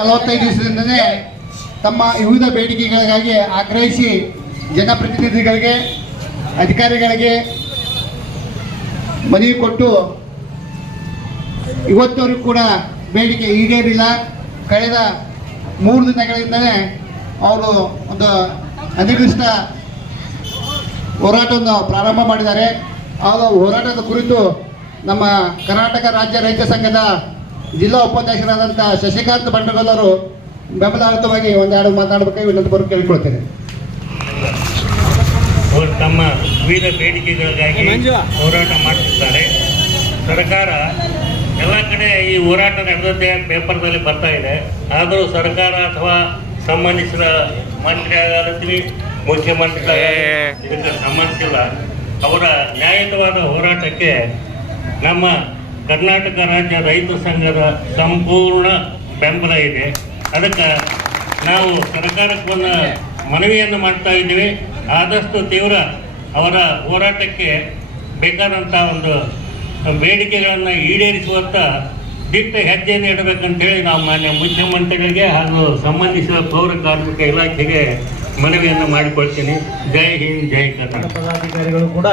ನಲವತ್ತೈದು ದಿವಸದಿಂದಲೇ ತಮ್ಮ ವಿವಿಧ ಬೇಡಿಕೆಗಳಿಗಾಗಿ ಆಗ್ರಹಿಸಿ ಜನಪ್ರತಿನಿಧಿಗಳಿಗೆ, ಅಧಿಕಾರಿಗಳಿಗೆ ಮನವಿ ಕೊಟ್ಟು ಇವತ್ತವರೆಗೂ ಕೂಡ ಬೇಡಿಕೆ ಈಡೇರಿಲ್ಲ. ಕಳೆದ ಮೂರು ದಿನಗಳಿಂದಲೇ ಅವರು ಒಂದು ಅನಿರ್ದಿಷ್ಟ ಹೋರಾಟವನ್ನು ಪ್ರಾರಂಭ ಮಾಡಿದ್ದಾರೆ. ಆ ಹೋರಾಟದ ಕುರಿತು ನಮ್ಮ ಕರ್ನಾಟಕ ರಾಜ್ಯ ರೈತ ಸಂಘದ ಜಿಲ್ಲಾ ಉಪಾಧ್ಯಕ್ಷರಾದಂಥ ಶಶಿಕಾಂತ್ ಬಂಡಗಲ್ ಅವರು ಬೆಂಬಲಾರ್ಥವಾಗಿ ಒಂದೆರಡು ಮಾತಾಡಬೇಕಾಗಿ ವಿನಂತಿ ಬರೋ ಕೇಳಿಕೊಳ್ತೇನೆ. ಅವರು ತಮ್ಮ ವಿವಿಧ ಬೇಡಿಕೆಗಳಿಗಾಗಿ ಹೋರಾಟ ಮಾಡ್ತಿದ್ದಾರೆ ಸರ್ಕಾರ ಎಲ್ಲ ಕಡೆ ಈ ಹೋರಾಟ ನಡೆದಂತೆ ಪೇಪರ್ನಲ್ಲಿ ಬರ್ತಾ ಇದೆ. ಆದರೂ ಸರ್ಕಾರ ಅಥವಾ ಸಂಬಂಧಿಸಿದ ಮಂತ್ರಿ ಆಗಿರ್ತೀವಿ ಮುಖ್ಯಮಂತ್ರಿ ಇದಕ್ಕೆ ಸಂಬಂಧಿಸಿಲ್ಲ. ಅವರ ನ್ಯಾಯಯುತವಾದ ಹೋರಾಟಕ್ಕೆ ನಮ್ಮ ಕರ್ನಾಟಕ ರಾಜ್ಯ ರೈತ ಸಂಘದ ಸಂಪೂರ್ಣ ಬೆಂಬಲ ಇದೆ. ಅದಕ್ಕೆ ನಾವು ಸರ್ಕಾರಕ್ಕೆ ಒಂದು ಮನವಿಯನ್ನು ಮಾಡ್ತಾ ಇದ್ದೀವಿ. ಆದಷ್ಟು ತೀವ್ರ ಅವರ ಹೋರಾಟಕ್ಕೆ ಬೇಕಾದಂಥ ಒಂದು ಬೇಡಿಕೆಗಳನ್ನು ಈಡೇರಿಸುವಂಥ ದಿಟ್ಟ ಹೆಜ್ಜೆಯನ್ನು ಇಡಬೇಕಂತೇಳಿ ನಾವು ಮಾನ್ಯ ಮುಖ್ಯಮಂತ್ರಿಗಳಿಗೆ ಹಾಗೂ ಸಂಬಂಧಿಸಿದ ಪೌರ ಕಾರ್ಮಿಕ ಇಲಾಖೆಗೆ ಮನವಿಯನ್ನು ಮಾಡಿಕೊಳ್ತೀನಿ. ಜೈ ಹಿಂದ್, ಜೈ ಕರ್ನಾಟಕ. ಪದಾಧಿಕಾರಿಗಳು ಕೂಡ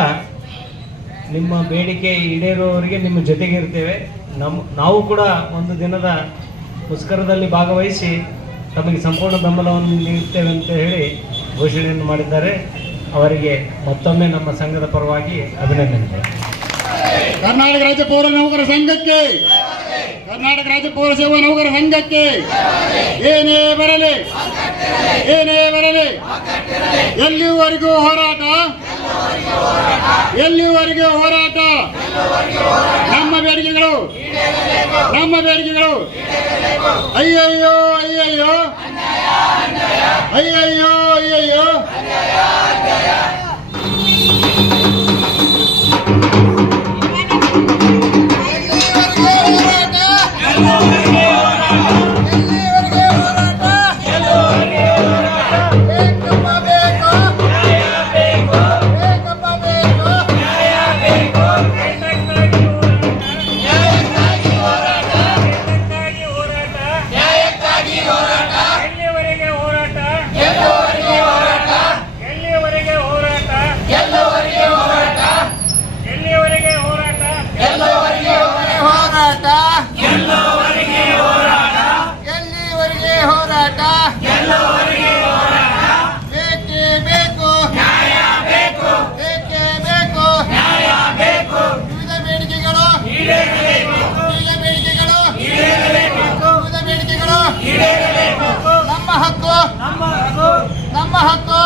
ನಿಮ್ಮ ಬೇಡಿಕೆ ಈಡೇರುವವರಿಗೆ ನಿಮ್ಮ ಜೊತೆಗೆ ಇರ್ತೇವೆ. ನಮ್ಮ ನಾವು ಕೂಡ ಒಂದು ದಿನದ ಮುಷ್ಕರದಲ್ಲಿ ಭಾಗವಹಿಸಿ ತಮಗೆ ಸಂಪೂರ್ಣ ಬೆಂಬಲವನ್ನು ನೀಡುತ್ತೇವೆ ಅಂತ ಹೇಳಿ ಘೋಷಣೆಯನ್ನು ಮಾಡಿದ್ದಾರೆ. ಅವರಿಗೆ ಮತ್ತೊಮ್ಮೆ ನಮ್ಮ ಸಂಘದ ಪರವಾಗಿ ಅಭಿನಂದನೆಗಳು. ಕರ್ನಾಟಕ ರಾಜ್ಯ ಪೌರ ನೌಕರ ಸಂಘಕ್ಕೆ, ಕರ್ನಾಟಕ ರಾಜ್ಯ ಪೌರ ಸೇವಾ ನೌಕರ ಸಂಘಕ್ಕೆ ಏನೇ ಬರಲಿ ಏನೇ ಬರಲಿ, ಎಲ್ಲಿವರೆಗೂ ಹೋರಾಟ? ಎಲ್ಲಿವರೆಗೂ ಹೋರಾಟ? ನಮ್ಮ ಬೇಡಿಕೆಗಳು. ನಮ್ಮ ಬೇಡಿಕೆಗಳು. ಅಯ್ಯಯ್ಯೋ ಅಯ್ಯಯ್ಯೋ. ಅಯ್ಯಯ್ಯೋ. ವಿವಿಧ ಬೇಡಿಕೆಗಳು ನಮ್ಮ ಹಕ್ಕು ನಮ್ಮ ಹಕ್ಕು